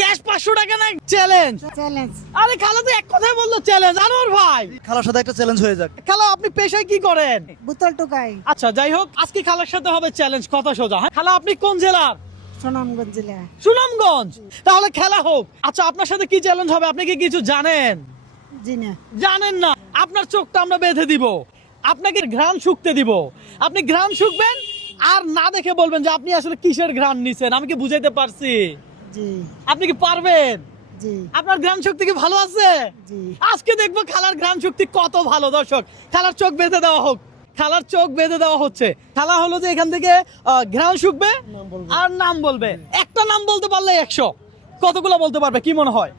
Cash 500 টাকা না challenge? Challenge. আরে খালা তো এক কথাই বললো চ্যালেঞ্জ। আনোয়ার ভাই, খালার সাথে একটা চ্যালেঞ্জ হয়ে যাক। খালা আপনি পেশায় কি করেন? বোতল টুকাই। আচ্ছা যাই হোক, আজকে খালার সাথে হবে চ্যালেঞ্জ, কথা সোজা। হ্যাঁ খালা, আপনি কোন জেলার? সুনামগঞ্জ জেলা। সুনামগঞ্জ। তাহলে খেলা হোক। আচ্ছা আপনার সাথে কি চ্যালেঞ্জ হবে, আপনি কি কিছু জানেন? জি না। জানেন না? আপনার চোখটা আমরা বেঁধে দিব, আপনাকে ঘ্রাণ শুকতে দিব, আপনি ঘ্রাণ শুকবেন আর না দেখে বলবেন যে আপনি আসলে কিসের ঘ্রাণ নিছেন। আমি কি বুঝাইতে পারছি? জি আপনি কি পারবেন? জি আপনার ঘ্রাণ শক্তি কি ভালো আছে? জি। আজকে দেখবো খালার ঘ্রাণ শক্তি কত ভালো। দর্শক, খালার চোখ বেঁধে দেওয়া হোক, খালার চোখ বেঁধে দেওয়া হচ্ছে। খালা হলো যে এখান থেকে ঘ্রাণ শুকবে আর নাম বলবে। একটা নাম বলতে পারলে 100। কতগুলো বলতে পারবে কি মনে হয়?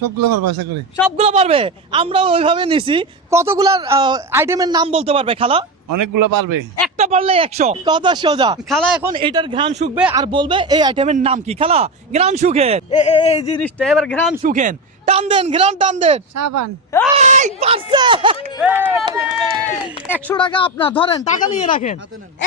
সবগুলো পারবো আশা করি। সবগুলো পারবে? আমরা ওইভাবে নিছি। কতগুলার আইটেমের নাম বলতে পারবে খালা? অনেকগুলো পারবে। একটা পারলে 100। কথা সোজা। খালা এখন এটার ঘ্রাণ শুকবে আর বলবে এই আইটেমের নাম কি। খালা ঘ্রাণ শুকেন, এই জিনিসটা এবার ঘ্রাণ শুকেন। টান দেন, ঘ্রাণ টান দেন। সাবান। এই পারছে। 100 টাকা আপনার, ধরেন টাকা নিয়ে রাখেন।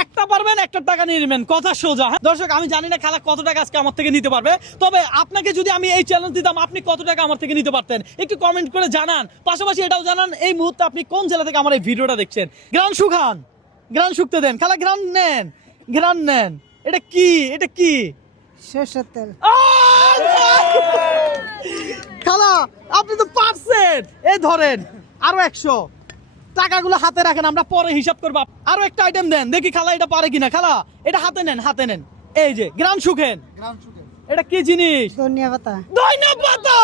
একটা পারবেন, একটা টাকা নিয়ে নেবেন, কথা সোজা। হ্যাঁ দর্শক, আমি জানি না খালা কত টাকা আজকে আমার থেকে নিতে পারবে, তবে আপনাকে যদি আমি এই চ্যালেঞ্জ দিতাম আপনি কত টাকা আমার থেকে নিতে পারতেন একটু কমেন্ট করে জানান। পাশাপাশি এটাও জানান এই মুহূর্তে আপনি কোন জেলা থেকে আমার এই ভিডিওটা দেখছেন। ঘ্রাণ শুকান, ঘ্রাণ শুকতে দেন। খালা ঘ্রাণ নেন, ঘ্রাণ নেন। এটা কি, এটা কি? সরষের তেল। খালা আপনি তো পারছেন। এই ধরেন আরো 100। টাকাগুলো হাতে রাখেন, আমরা পরে হিসাব করবো। আরো একটা আইটেম দেন দেখি খালা এটা পারে কিনা। খালা এটা হাতে নেন, হাতে নেন। এই যে ঘ্রাণ শুকেন। এটা কি জিনিস? ধনিয়া পাতা। ধনিয়া পাতা।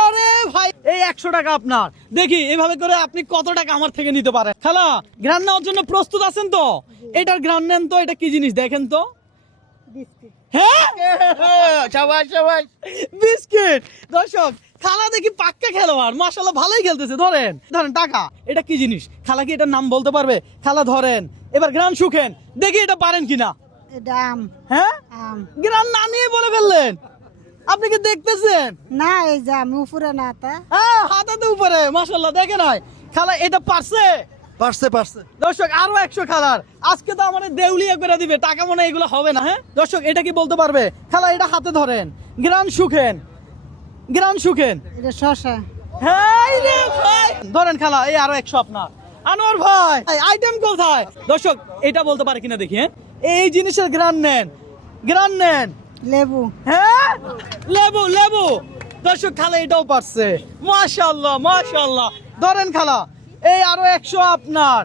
আরে ভাই, এই 100 টাকা আপনার। দেখি এভাবে করে আপনি কত টাকা আমার থেকে নিতে পারেন। খালা ঘ্রাণ নেওয়ার জন্য প্রস্তুত আছেন তো? এটার ঘ্রাণ নেন তো, এটা কি জিনিস দেখেন তো। বিস্কিট। হ্যাঁ সবাই সবাই। বিস্কিট। দর্শক, খালা দেখি পাক্কা খেলোয়াড়, মাশাআল্লাহ ভালোই খেলতেছে। ধরেন ধরেন টাকা। এটা কি জিনিস? খালা কি এটার নাম বলতে পারবে? খালা ধরেন, এবার ঘ্রাণ শুকেন, দেখি এটা পারেন কিনা। এটা আম। হ্যাঁ আম। ঘ্রাণ না নিয়ে বলে ফেললেন। আপনি কি দেখতেছেন? না, এই যে আমি উপরে না তা। হ্যাঁ হাতাতে উপরে, মাশাআল্লাহ দেখে নাই। খালা এটা পারছে। পারছে পারছে। দর্শক আরো 100 খালার। আজকে তো আমাদের দেউলিয়া করে দিবে, টাকা মনে হয় এগুলো হবে না। হ্যাঁ দর্শক, এটা কি বলতে পারবে? খালা এটা হাতে ধরেন, ঘ্রাণ শুকেন, ঘ্রাণ শুকেন। এটা শসা। হ্যাঁ রে ভাই, ধরেন খালা এই আরো 100 আপনার। আনোয়ার ভাই আইটেম কোথায়? দর্শক এটা বলতে পারে কিনা দেখি। হ্যাঁ এই জিনিসের ঘ্রাণ নেন, ঘ্রাণ নেন। লেবু। হ্যাঁ লেবু, লেবু। দর্শক খালা এটাও পারছে, মাশাআল্লাহ মাশাআল্লাহ। ধরেন খালা এই আরো 100 আপনার।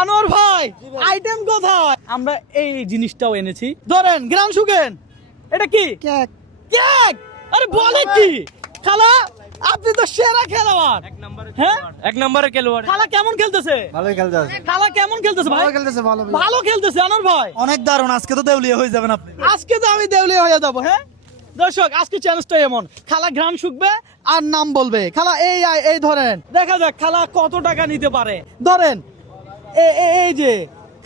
আনোয়ার ভাই আইটেম কোথায়? আমরা এই জিনিসটাও এনেছি। ধরেন ঘ্রাণ শুকেন। এটা কি? কেক। কেক। আরে বলে কি খালা, আপনি তো সেরা খেলোয়াড়। হ্যাঁ এক নম্বরের খেলোয়াড়। খালা কেমন খেলতেছে? ভালোই খেলতে আছে। খালা কেমন খেলতেছে ভাই? ভালো খেলতেছে, ভালো। ভালো খেলতেছে আনোয়ার ভাই। অনেক দারুণ, আজকে তো দেউলিয়া হয়ে যাবেন আপনি। আজকে তো আমি দেউলিয়া হয়ে যাবো। হ্যাঁ দর্শক, আজকে চ্যালেঞ্জটা এমন, খালা ঘ্রাণ শুকবে আর নাম বলবে। খালা এই ধরেন, দেখা যাক খালা কত টাকা নিতে পারে। ধরেন এই যে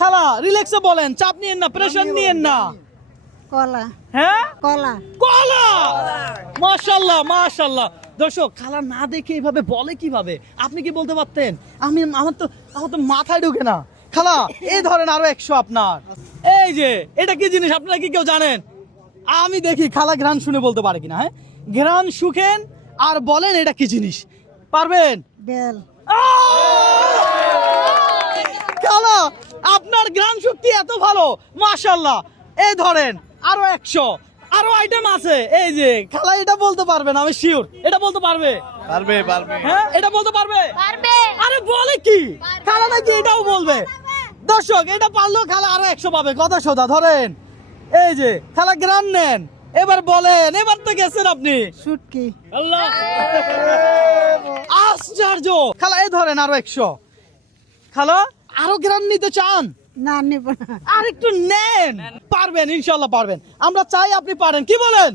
খালা রিল্যাক্সে বলেন, চাপ নিয়েন না, প্রেশার নিয়েন না। কলা। হ্যাঁ কলা। কলা। মাশাআল্লাহ মাশাআল্লাহ। দর্শক খালা না দেখে এইভাবে বলে কিভাবে? আপনি কি বলতে পারতেন? আমার তো মাথায় ঢোকে না। খালা এই ধরেন আরো 100 আপনার। এই যে এটা কি জিনিস আপনারা কি কেউ জানেন? আমি দেখি খালা ঘ্রাণ শুনে বলতে পারে কিনা। হ্যাঁ ঘ্রাণ শুকেন আর বলেন এটা কি জিনিস। পারবেন? বেল। খালা আপনার ঘ্রাণ শক্তি এত ভালো, মাশাআল্লাহ। এই ধরেন আরো 100। আরো আইটেম আছে। এই যে খালা এটা বলতে পারবেন, আমি শিওর এটা বলতে পারবে। পারবে পারবে। হ্যাঁ এটা বলতে পারবে। পারবে। আরে বলে কি খালা নাকি এটাও বলবে। দর্শক এটা পারলো খালা আরো 100 পাবে, কথা সোজা। ধরেন এই যে খালা ঘ্রাণ নেন, এবার বলেন। এবার তো গেছেন আপনি। শুটকি। আল্লাহ আশ্চর্য। খালা এই ধরেন আরো 100। খালা আরো ঘ্রাণ নিতে চান? না, নিব না। আর একটু নেন, পারবেন ইনশাআল্লাহ পারবেন। আমরা চাই আপনি পারেন, কি বলেন?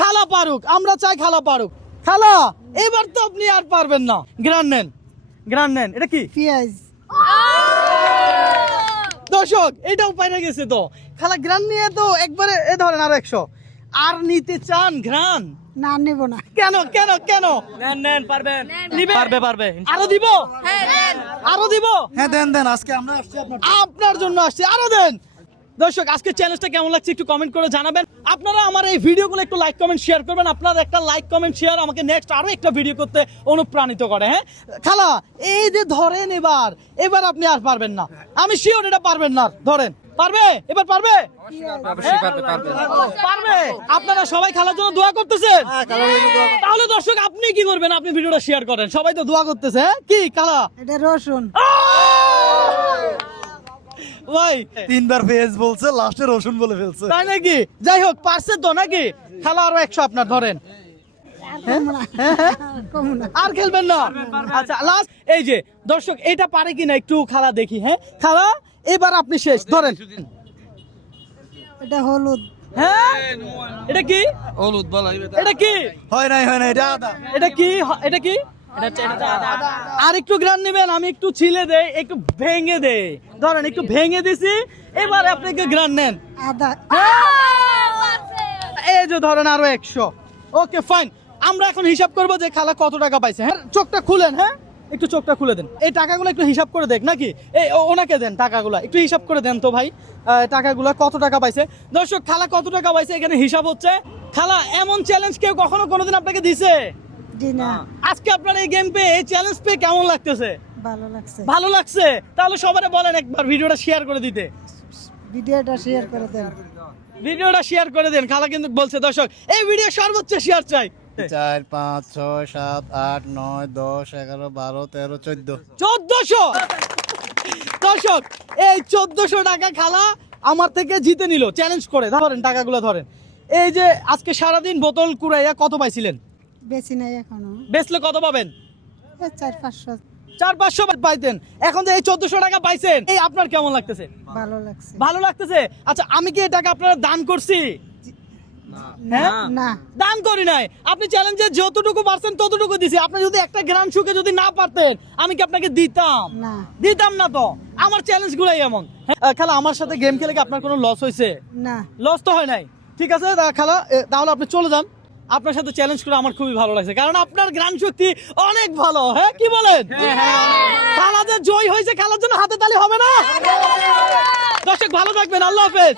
খালা পারুক, আমরা চাই খালা পারুক। খালা এবার তো আপনি আর পারবেন না। ঘ্রাণ নেন, ঘ্রাণ নেন। এটা কি? পেঁয়াজ। দর্শক এটাও পাইরা গেছে তো। খালা ঘ্রাণ নিয়ে তো একবারে এ ধরেন আরো 100। আর নিতে চান ঘ্রাণ? না, নিব না। কেন কেন কেন? নেন পারবেন। নিবে? পারবে পারবে। আরো দিব, হ্যাঁ দেন। আরো দিব। হ্যাঁ দেন দেন, আজকে আমরা আসছি আপনার। আপনার জন্য আসছে, আরো দেন। দর্শক আজকে চ্যালেঞ্জটা কেমন লাগছে একটু কমেন্ট করে জানাবেন। আপনারা আমার এই ভিডিওগুলো একটু লাইক কমেন্ট শেয়ার করবেন। আপনার একটা লাইক কমেন্ট শেয়ার আমাকে নেক্সট আরো একটা ভিডিও করতে অনুপ্রাণিত করে। হ্যাঁ খালা, এই যে ধরেন এবার আপনি আর পারবেন না, আমি শিওর এটা পারবেন না। ধরেন, পারবে? এবার পারবে? পারবে। আপনারা সবাই খালার জন্য দোয়া করতেছেন? তাহলে দর্শক আপনি কি করবেন? আপনি ভিডিওটা শেয়ার করেন, সবাই তো দোয়া করতেছে। হ্যাঁ কি খালা? এটা রসুন। ভাই 3বার পেঁয়াজ বলছে, লাস্টে রসুন বলে ফেলছে। তাই নাকি? যাই হোক, পারছে তো নাকি? খালা আরো 100 আপনার ধরেন। কমু না। আর খেলবেন না? আচ্ছা লাস্ট এই যে দর্শক এটা পারে কিনা একটু খালা দেখি। হ্যাঁ খালা, এবার আপনি শেষ, ধরেন। এটা হলুদ। হ্যাঁ এটা কি? হলুদ বলা এটা কি? হয় নাই এটা আদা। এটা কি? এটা কি? আর একটু গ্রান নেবেন, আমি একটু ছিলে দেই, একটু ভেঙে দেই। ধরেন একটু ভেঙে দিছি, এবার আপনি একটু গ্রান নেন। আদা। এই যে ধরেন আরো 100। ওকে ফাইন, আমরা এখন হিসাব করবো যে খালা কত টাকা পাইছে। হ্যাঁ চোখটা খুলেন, হ্যাঁ একটু চোখটা খুলে দেন। এই টাকাগুলো একটু হিসাব করে দেখ নাকি, এই ওনাকে দেন টাকাগুলো, একটু হিসাব করে দেন তো ভাই। টাকাগুলো কত টাকা পাইছে? দর্শক খালা কত টাকা পাইছে এখানে হিসাব হচ্ছে। খালা এমন চ্যালেঞ্জ কেউ কখনো কোনোদিন আপনাকে দিছে? জি না। আজকে আপনার এই গেম পেয়ে, এই চ্যালেঞ্জ পেয়ে কেমন লাগতেছে? ভালো লাগছে। ভালো লাগছে? তাহলে সবাই বলেন একবার ভিডিওটা শেয়ার করে দিতে। ভিডিওটা শেয়ার করে দেন। ভিডিওটা শেয়ার করে দেন, খালা কিন্তু বলছে। দর্শক এই ভিডিও সর্বোচ্চ শেয়ার চাই। 4 5 6 7 8 9 10 11 12 13 14। 1400। দর্শক এই 1400 টাকা খালা আমার থেকে জিতে নিল চ্যালেঞ্জ করে। ধরেন টাকাগুলো ধরেন। এই যে আজকে সারাদিন বোতল কুড়াইয়া কত পাইছিলেন? বেশি নাই এখনো। বেচলে কত পাবেন? 4-500। 400-500 পাইতেন। এখন যে এই 1400 টাকা পাইছেন, এই আপনার কেমন লাগতেছে? ভালো লাগছে। ভালো লাগতেছে? আচ্ছা আমি কি এই টাকা আপনারা দান করছি? হ্যাঁ না। দান করি নাই। আপনি চ্যালেঞ্জে যতটুকু পারছেন ততটুকু দিছি। আপনি যদি একটা গ্রাম শুকে যদি না পারতেন, আমি কি আপনাকে দিতাম? না। দিতাম না তো। আমার চ্যালেঞ্জ গুলাই এমন। খালা আমার সাথে গেম খেলে কি আপনার কোনো লস হয়েছে? না। লস তো হয় নাই। ঠিক আছে খালা, তাহলে আপনি চলে যান। আপনার সাথে চ্যালেঞ্জ করে আমার খুবই ভালো লাগছে, কারণ আপনার গ্রাম শক্তি অনেক ভালো। হ্যাঁ কি বলেন? খালা যে জয় হয়েছে, খালার জন্য হাতে তালি হবে না? দর্শক ভালো থাকবেন, আল্লাহ হাফেজ।